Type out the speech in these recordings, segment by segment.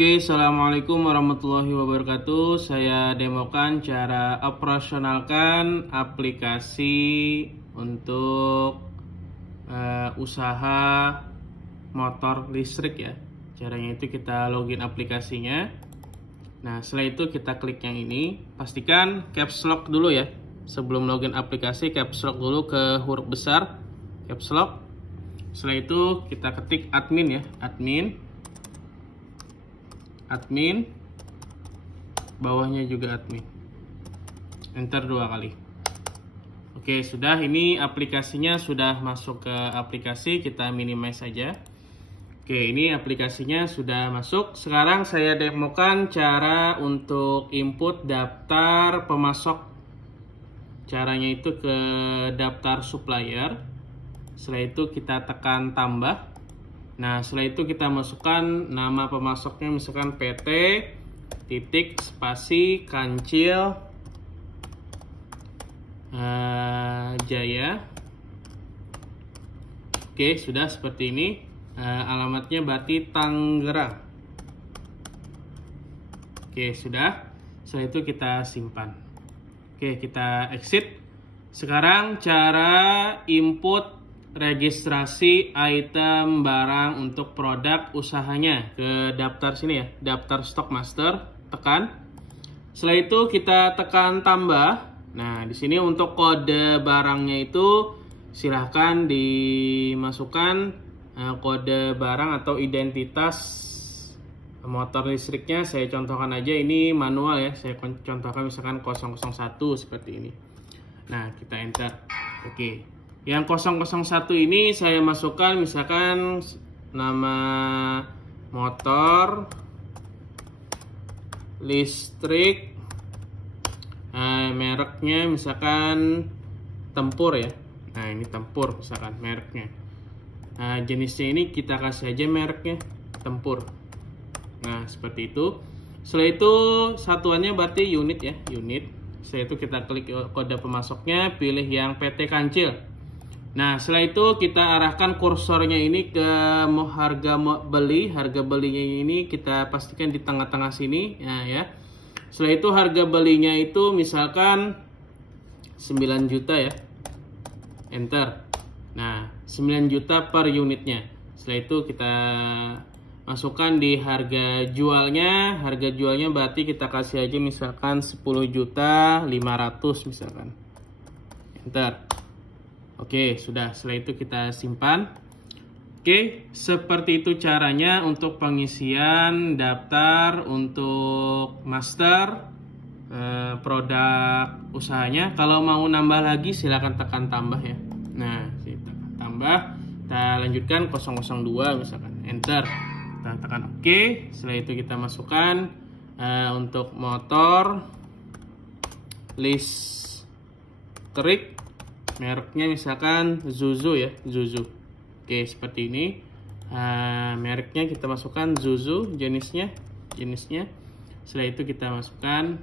Oke, Assalamualaikum warahmatullahi wabarakatuh. Saya demokan cara operasionalkan aplikasi untuk usaha motor listrik ya. Caranya itu kita login aplikasinya. Nah, setelah itu kita klik yang ini. Pastikan caps lock dulu ya. Sebelum login aplikasi, caps lock dulu ke huruf besar, caps lock. Setelah itu kita ketik admin ya, admin, bawahnya juga admin, enter 2 kali. Oke, sudah. Ini aplikasinya sudah masuk ke aplikasi, kita minimize saja. Oke, ini aplikasinya sudah masuk. Sekarang saya demokan cara untuk input daftar pemasok. Caranya itu ke daftar supplier. Setelah itu kita tekan tambah. Nah, setelah itu kita masukkan nama pemasoknya, misalkan PT titik spasi Kancil Jaya. Oke, sudah seperti ini. Alamatnya berarti Tangerang. Oke, sudah. Setelah itu kita simpan. Oke, kita exit. Sekarang cara input registrasi item barang untuk produk usahanya ke daftar sini ya, daftar stock master, tekan. Setelah itu kita tekan tambah. Nah, di sini untuk kode barangnya itu silahkan dimasukkan kode barang atau identitas motor listriknya. Saya contohkan aja, ini manual ya, saya contohkan misalkan 001 seperti ini. Nah, kita enter. Oke. Yang 001 ini saya masukkan misalkan nama motor listrik, mereknya misalkan Tempur ya. Nah, ini Tempur misalkan mereknya. Nah, jenisnya ini kita kasih aja mereknya Tempur. Nah, seperti itu. Setelah itu satuannya berarti unit ya, unit. Setelah itu kita klik kode pemasoknya, pilih yang PT Kancil. Nah, setelah itu kita arahkan kursornya ini ke harga beli. Harga belinya ini kita pastikan di tengah-tengah sini ya. Setelah itu harga belinya itu misalkan 9 juta ya. Enter. Nah, 9 juta per unitnya. Setelah itu kita masukkan di harga jualnya. Harga jualnya berarti kita kasih aja misalkan 10.500.000 misalkan. Enter. Oke, sudah. Setelah itu kita simpan. Oke, seperti itu caranya untuk pengisian daftar untuk master produk usahanya. Kalau mau nambah lagi silakan tekan tambah ya. Nah, kita tambah. Kita lanjutkan 002 misalkan. Enter. Kita tekan oke. Setelah itu kita masukkan untuk motor listrik, mereknya misalkan Zuzu ya, Zuzu. Oke, seperti ini. Mereknya kita masukkan Zuzu, jenisnya. Setelah itu kita masukkan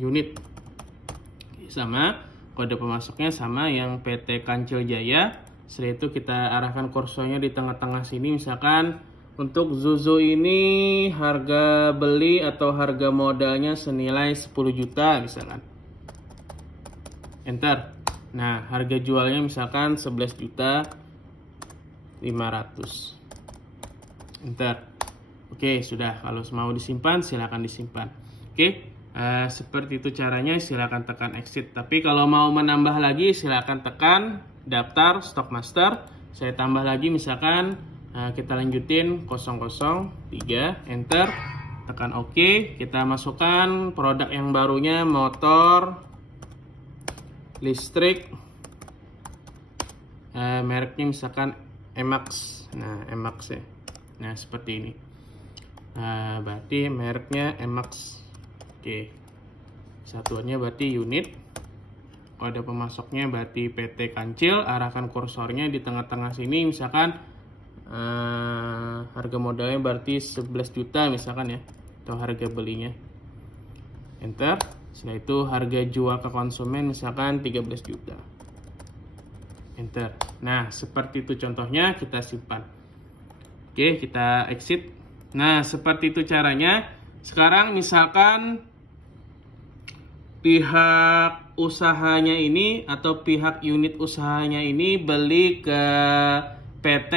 unit. Sama, kode pemasoknya sama yang PT Kancil Jaya. Setelah itu kita arahkan kursornya di tengah-tengah sini, misalkan untuk Zuzu ini harga beli atau harga modalnya senilai 10 juta misalkan. Enter. Nah, harga jualnya misalkan 11.500.000. Enter. Oke, sudah. Kalau mau disimpan, silakan disimpan. Oke, seperti itu caranya. Silakan tekan exit. Tapi kalau mau menambah lagi, silakan tekan daftar stock master. Saya tambah lagi misalkan kita lanjutin 003. Enter. Tekan OK. Kita masukkan produk yang barunya, motor listrik, mereknya misalkan Emax. Nah, Emax ya. Nah, seperti ini. Berarti mereknya Emax. Oke. Satuannya berarti unit. Kode pemasoknya berarti PT Kancil. Arahkan kursornya di tengah-tengah sini, misalkan harga modalnya berarti 11 juta misalkan ya, atau harga belinya. Enter. Setelah itu harga jual ke konsumen misalkan 13 juta. Enter. Nah, seperti itu contohnya, kita simpan. Oke, kita exit. Nah, seperti itu caranya. Sekarang misalkan pihak usahanya ini atau pihak unit usahanya ini beli ke PT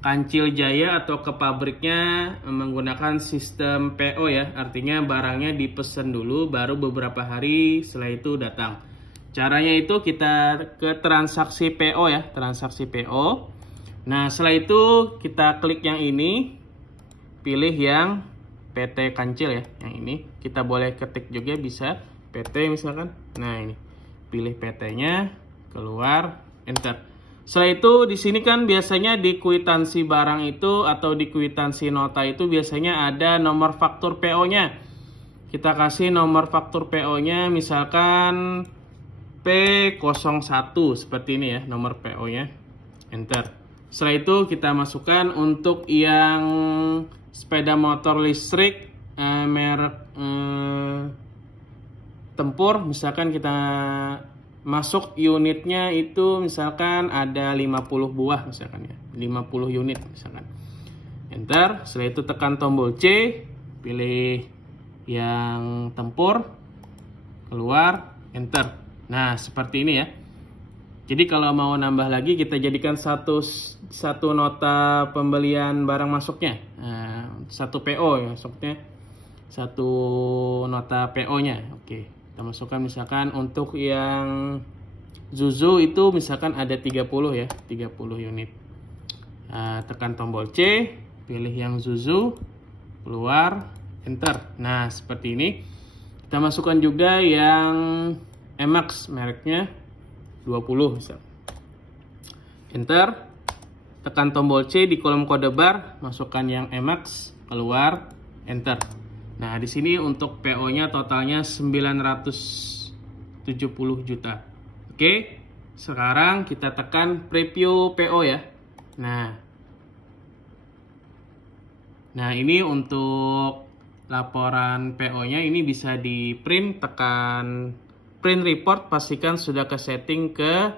Kancil Jaya atau ke pabriknya menggunakan sistem PO ya. Artinya barangnya dipesan dulu baru beberapa hari setelah itu datang. Caranya itu kita ke transaksi PO ya, transaksi PO. Nah, setelah itu kita klik yang ini, pilih yang PT Kancil ya, yang ini. Kita boleh ketik juga bisa PT misalkan. Nah, ini. Pilih PT-nya, keluar, enter. Setelah itu di sini kan biasanya di kwitansi barang itu atau di kwitansi nota itu biasanya ada nomor faktur PO-nya. Kita kasih nomor faktur PO-nya misalkan P01 seperti ini ya, nomor PO-nya. Enter. Setelah itu kita masukkan untuk yang sepeda motor listrik merek Tempur, misalkan kita masuk unitnya itu misalkan ada 50 buah misalkan ya, 50 unit misalkan. Enter. Setelah itu tekan tombol C, pilih yang Tempur, keluar, enter. Nah, seperti ini ya. Jadi kalau mau nambah lagi kita jadikan satu nota pembelian barang masuknya, satu PO ya, masuknya satu nota PO-nya. Oke. Kita masukkan misalkan untuk yang Zuzu itu misalkan ada 30 ya, 30 unit. Tekan tombol C, pilih yang Zuzu, keluar, enter. Nah, seperti ini. Kita masukkan juga yang Emax mereknya 20 misal. Enter. Tekan tombol C di kolom kode bar, masukkan yang Emax, keluar, enter. Nah, di sini untuk PO-nya totalnya 970 juta. Oke, sekarang kita tekan preview PO ya. Nah, ini untuk laporan PO-nya ini bisa di print, tekan print report, pastikan sudah ke setting ke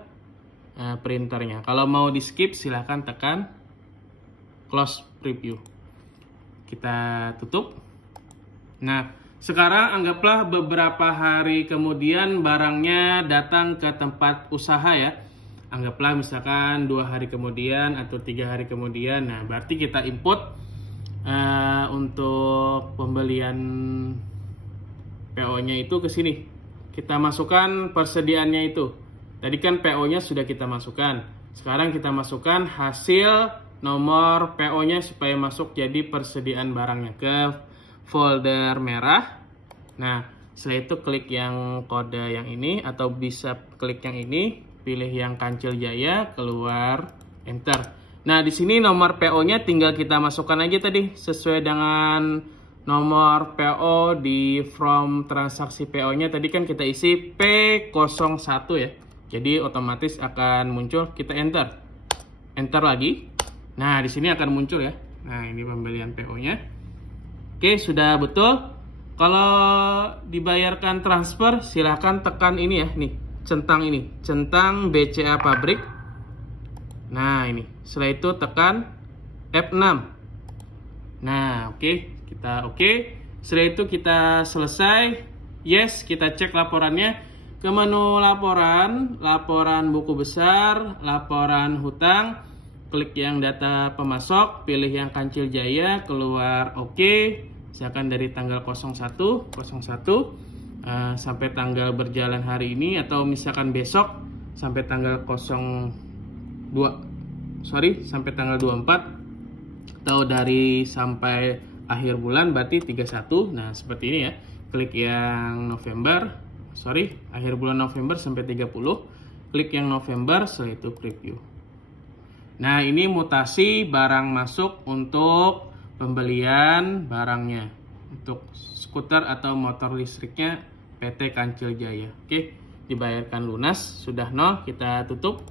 printernya. Kalau mau di skip silahkan tekan close preview. Kita tutup. Nah, sekarang anggaplah beberapa hari kemudian barangnya datang ke tempat usaha ya. Anggaplah misalkan 2 hari kemudian atau 3 hari kemudian. Nah, berarti kita input untuk pembelian PO-nya itu ke sini. Kita masukkan persediaannya itu. Tadi kan PO-nya sudah kita masukkan. Sekarang kita masukkan hasil nomor PO-nya supaya masuk jadi persediaan barangnya ke folder merah. Nah, setelah itu klik yang kode yang ini atau bisa klik yang ini, pilih yang Kancil Jaya, keluar, enter. Nah, di sini nomor PO-nya tinggal kita masukkan aja tadi sesuai dengan nomor PO di from transaksi PO-nya. Tadi kan kita isi P01 ya. Jadi otomatis akan muncul, kita enter. Enter lagi. Nah, di sini akan muncul ya. Nah, ini pembelian PO-nya. Oke, sudah betul. Kalau dibayarkan transfer, silahkan tekan ini ya, nih, centang ini, centang BCA pabrik. Nah, ini. Setelah itu tekan F6. Nah, oke, kita oke. Setelah itu kita selesai. Yes, kita cek laporannya. Ke menu laporan, laporan buku besar, laporan hutang. Klik yang data pemasok, pilih yang Kancil Jaya, keluar oke. Misalkan dari tanggal 01 sampai tanggal berjalan hari ini, atau misalkan besok sampai tanggal sampai tanggal 24, atau dari sampai akhir bulan berarti 31. Nah, seperti ini ya. Klik yang akhir bulan November sampai 30. Klik yang November, setelah itu preview. Nah, ini mutasi barang masuk untuk pembelian barangnya untuk skuter atau motor listriknya PT Kancil Jaya. Oke, dibayarkan lunas, sudah 0, kita tutup.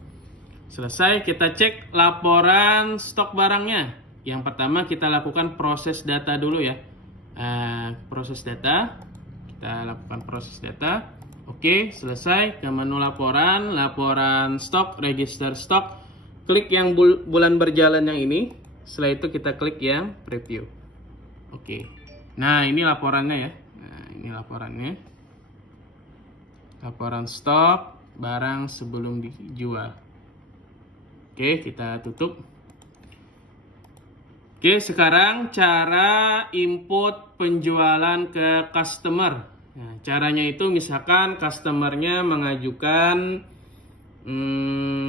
Selesai, kita cek laporan stok barangnya. Yang pertama kita lakukan proses data dulu ya. Proses data, kita lakukan proses data. Oke, selesai. Ke menu laporan, laporan stok, register stok. Klik yang bulan berjalan yang ini. Setelah itu kita klik yang preview. Oke. Nah, ini laporannya ya. Nah, ini laporannya. Laporan stok barang sebelum dijual. Oke, kita tutup. Oke, sekarang cara input penjualan ke customer. Nah, caranya itu misalkan customernya mengajukan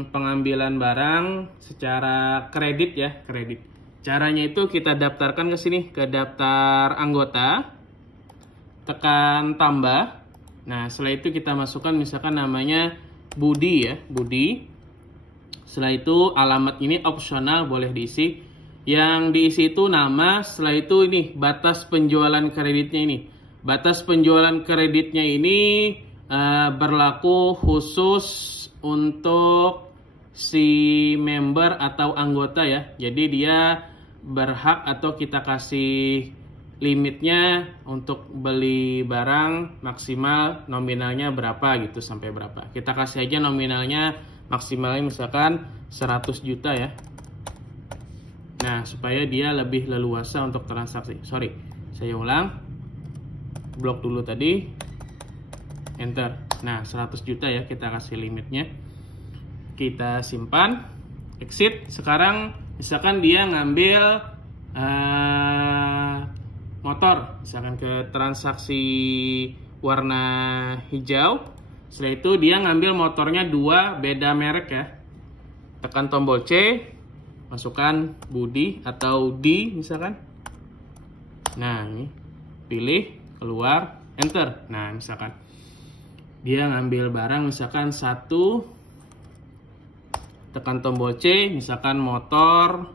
pengambilan barang secara kredit ya, kredit. Caranya itu kita daftarkan ke sini, ke daftar anggota, tekan tambah. Nah, setelah itu kita masukkan misalkan namanya Budi ya, Budi. Setelah itu alamat ini opsional, boleh diisi. Yang diisi itu nama, setelah itu ini batas penjualan kreditnya ini. Batas penjualan kreditnya ini berlaku khusus untuk si member atau anggota ya. Jadi dia berhak atau kita kasih limitnya untuk beli barang maksimal nominalnya berapa gitu, sampai berapa. Kita kasih aja nominalnya maksimalnya misalkan 100 juta ya. Nah, supaya dia lebih leluasa untuk transaksi. Sorry, saya ulang. Blok dulu tadi. Enter. Nah, 100 juta ya kita kasih limitnya. Kita simpan. Exit. Sekarang misalkan dia ngambil motor. Misalkan ke transaksi warna hijau. Setelah itu dia ngambil motornya 2 beda merek ya. Tekan tombol C. Masukkan Budi atau D misalkan. Nah, ini pilih, keluar, enter. Nah, misalkan dia ngambil barang misalkan 1, tekan tombol C, misalkan motor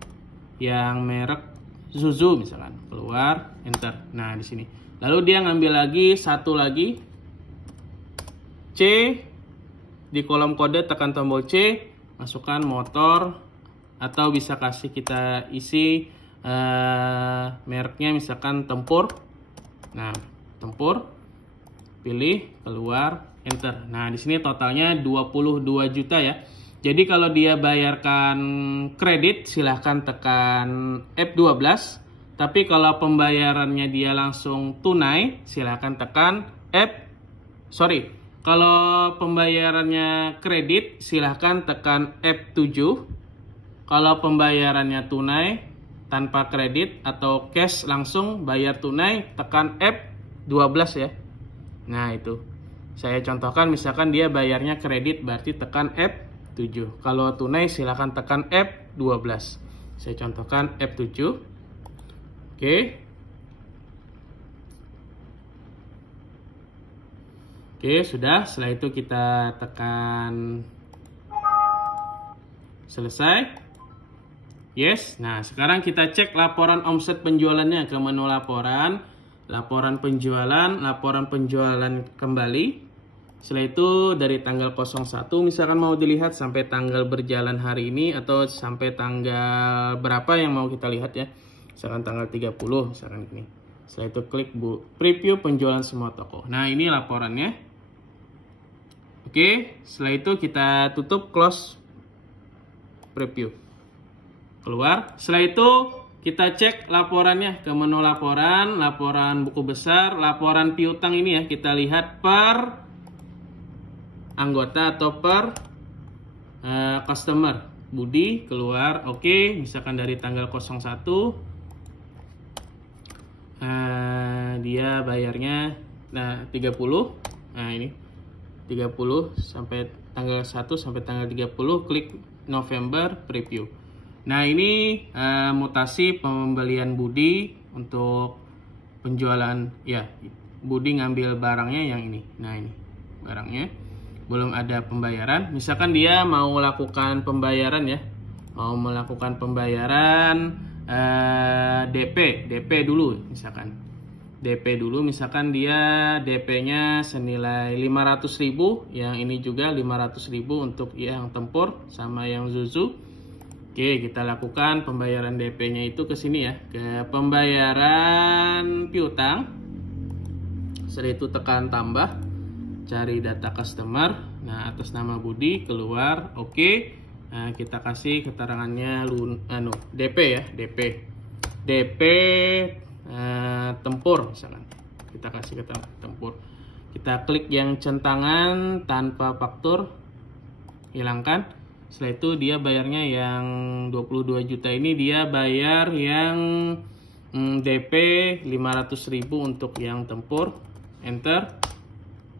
yang merek Isuzu misalkan, keluar, enter. Nah, di sini. Lalu dia ngambil lagi 1 lagi, C, di kolom kode tekan tombol C, masukkan motor, atau bisa kasih kita isi mereknya misalkan Tempur. Nah, Tempur, pilih, keluar, enter. Nah, di sini totalnya 22 juta ya. Jadi kalau dia bayarkan kredit silahkan tekan F12. Tapi kalau pembayarannya dia langsung tunai silahkan tekan kalau pembayarannya kredit silahkan tekan F7. Kalau pembayarannya tunai tanpa kredit atau cash langsung bayar tunai tekan F12 ya. Nah, itu. Saya contohkan misalkan dia bayarnya kredit berarti tekan F7. Kalau tunai silahkan tekan F12. Saya contohkan F7. Oke. Oke, sudah. Setelah itu kita tekan selesai. Yes. Nah, sekarang kita cek laporan omset penjualannya ke menu laporan, laporan penjualan kembali. Setelah itu dari tanggal 01 misalkan mau dilihat sampai tanggal berjalan hari ini atau sampai tanggal berapa yang mau kita lihat ya. Misalkan tanggal 30 misalkan ini. Setelah itu klik preview penjualan semua toko. Nah, ini laporannya. Oke, setelah itu kita tutup, close preview. Keluar. Setelah itu kita cek laporannya ke menu laporan, laporan buku besar, laporan piutang ini ya. Kita lihat per anggota atau per customer. Budi, keluar. Oke, misalkan dari tanggal 01 dia bayarnya 30. Nah, ini 30 sampai tanggal 1 sampai tanggal 30, klik November preview. Nah, ini mutasi pembelian Budi untuk penjualan ya. Budi ngambil barangnya yang ini. Nah, ini barangnya. Belum ada pembayaran. Misalkan dia mau lakukan pembayaran ya. Mau melakukan pembayaran DP dulu misalkan. DP dulu misalkan dia DP-nya senilai 500.000, yang ini juga 500.000 untuk yang Tempur sama yang Isuzu. Oke, kita lakukan pembayaran DP-nya itu ke sini ya, ke pembayaran piutang. Setelah itu tekan tambah, cari data customer. Nah, atas nama Budi, keluar. Oke, Nah, kita kasih keterangannya DP ya, DP tempur misalkan. Kita kasih keterangan tempur. Kita klik yang centangan tanpa faktur, hilangkan. Setelah itu dia bayarnya yang 22 juta ini dia bayar yang DP 500.000 untuk yang tempur. Enter.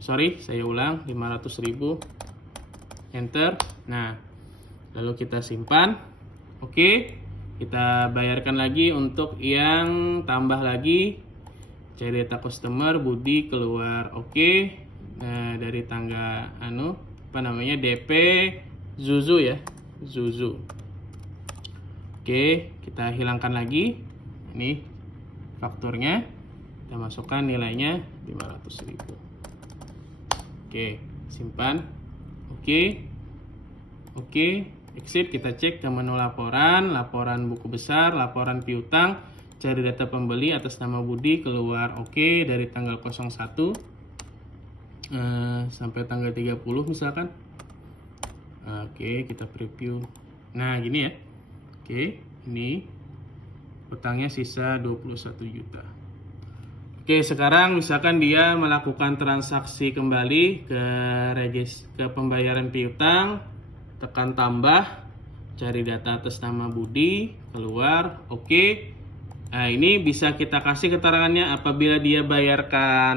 Sorry, saya ulang, 500.000. Enter. Nah, lalu kita simpan. Oke, kita bayarkan lagi untuk yang tambah lagi. Cari data customer, Budi keluar. Oke. Nah, dari tangga DP Zuzu ya, Zuzu. Oke, kita hilangkan lagi. Ini fakturnya. Kita masukkan nilainya 500.000. Oke, simpan. Oke, exit. Kita cek ke menu laporan, laporan buku besar, laporan piutang, cari data pembeli atas nama Budi, keluar. Oke, dari tanggal 01 sampai tanggal 30 misalkan. Oke, kita preview. Nah, gini ya. Oke, ini utangnya sisa 21 juta. Oke, sekarang misalkan dia melakukan transaksi kembali ke pembayaran piutang, tekan tambah, cari data atas nama Budi, keluar. Oke. Nah, ini bisa kita kasih keterangannya apabila dia bayarkan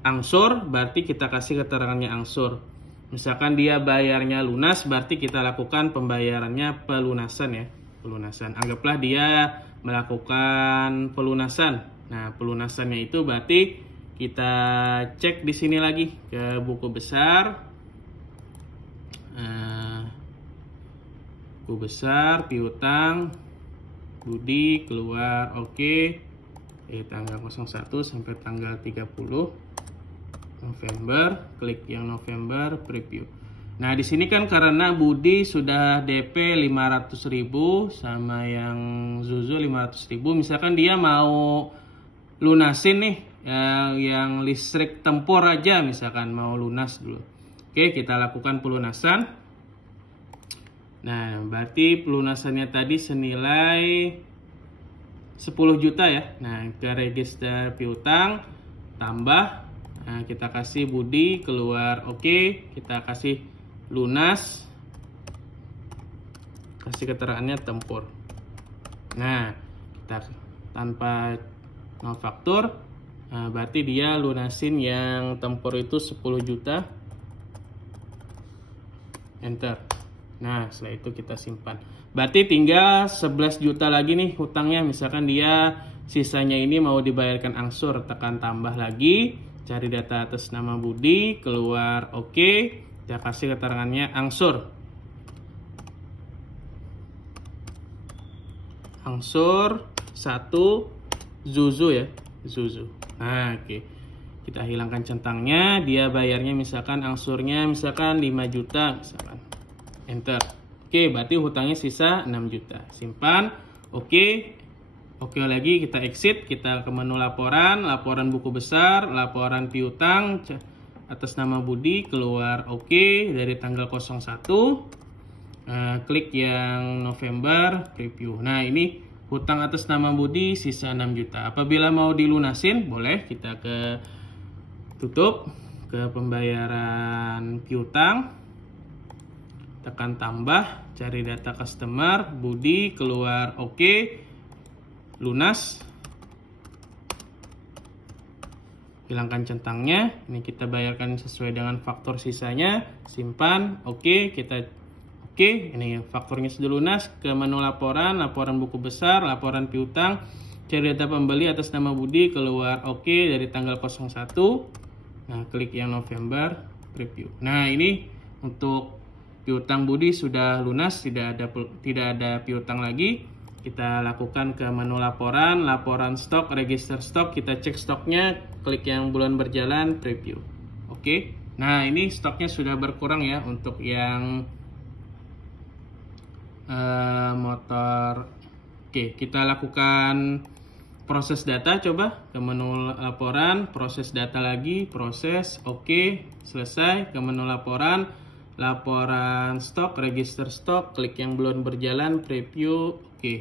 angsur, berarti kita kasih keterangannya angsur. Misalkan dia bayarnya lunas, berarti kita lakukan pembayarannya pelunasan ya, pelunasan. Anggaplah dia melakukan pelunasan. Nah, pelunasannya itu berarti kita cek di sini lagi ke buku besar, buku besar, piutang, Budi, keluar. Oke. Tanggal 01 sampai tanggal 30 November, klik yang November, preview. Nah, di sini kan karena Budi sudah DP 500.000 sama yang Zuzu 500.000, misalkan dia mau lunasin nih yang listrik tempur aja, misalkan mau lunas dulu. Oke, kita lakukan pelunasan. Nah, berarti pelunasannya tadi senilai 10 juta ya. Nah, ke register piutang, tambah. Nah, kita kasih Budi, keluar. Oke, kita kasih lunas. Kasih keterangannya tempur. Nah, kita tanpa faktur, berarti dia lunasin yang tempur itu 10 juta. Enter. Nah, setelah itu kita simpan. Berarti tinggal 11 juta lagi nih hutangnya. Misalkan dia sisanya ini mau dibayarkan angsur, tekan tambah lagi, cari data atas nama Budi, keluar. Oke, kita kasih keterangannya angsur. Angsur 1 Zuzu ya, Zuzu. Nah, oke. Kita hilangkan centangnya, dia bayarnya misalkan angsurnya misalkan 5 juta misalkan. Enter. Oke, berarti hutangnya sisa 6 juta. Simpan. Oke. Oke lagi, kita exit, kita ke menu laporan, laporan buku besar, laporan piutang atas nama Budi, keluar. Oke, dari tanggal 01. Klik yang November, preview. Nah, ini hutang atas nama Budi sisa 6 juta. Apabila mau dilunasin, boleh kita ke tutup, ke pembayaran piutang, tekan tambah, cari data customer, Budi, keluar. Oke, lunas. Hilangkan centangnya. Ini kita bayarkan sesuai dengan faktur sisanya. Simpan. Oke, ini fakturnya sudah lunas. Ke menu laporan, laporan buku besar, laporan piutang, cari data pembeli atas nama Budi, keluar. Oke, dari tanggal 01. Nah, klik yang November, preview. Nah, ini untuk piutang Budi sudah lunas, tidak ada piutang lagi. Kita lakukan ke menu laporan, laporan stok, register stok, kita cek stoknya, klik yang bulan berjalan, preview. Oke. Nah, ini stoknya sudah berkurang ya untuk yang motor. Oke, kita lakukan proses data, coba ke menu laporan, proses data lagi, proses. Oke, selesai. Ke menu laporan, laporan stok, register stok, klik yang belum berjalan, preview, oke.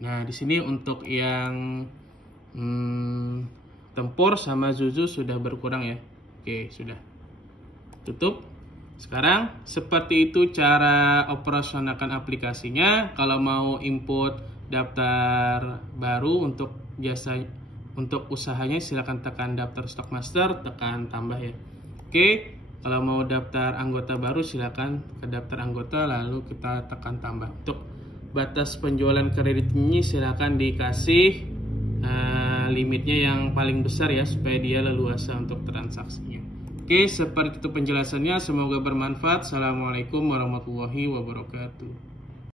Nah, di sini untuk yang Tempur sama Zuzu sudah berkurang ya. Oke, sudah. Tutup. Sekarang seperti itu cara operasionalkan aplikasinya. Kalau mau input daftar baru untuk usahanya silakan tekan daftar stock master, tekan tambah ya. Oke, kalau mau daftar anggota baru silakan ke daftar anggota lalu kita tekan tambah. Untuk batas penjualan kredit ini silakan dikasih limitnya yang paling besar ya supaya dia leluasa untuk transaksinya. Oke, seperti itu penjelasannya, semoga bermanfaat. Assalamualaikum warahmatullahi wabarakatuh.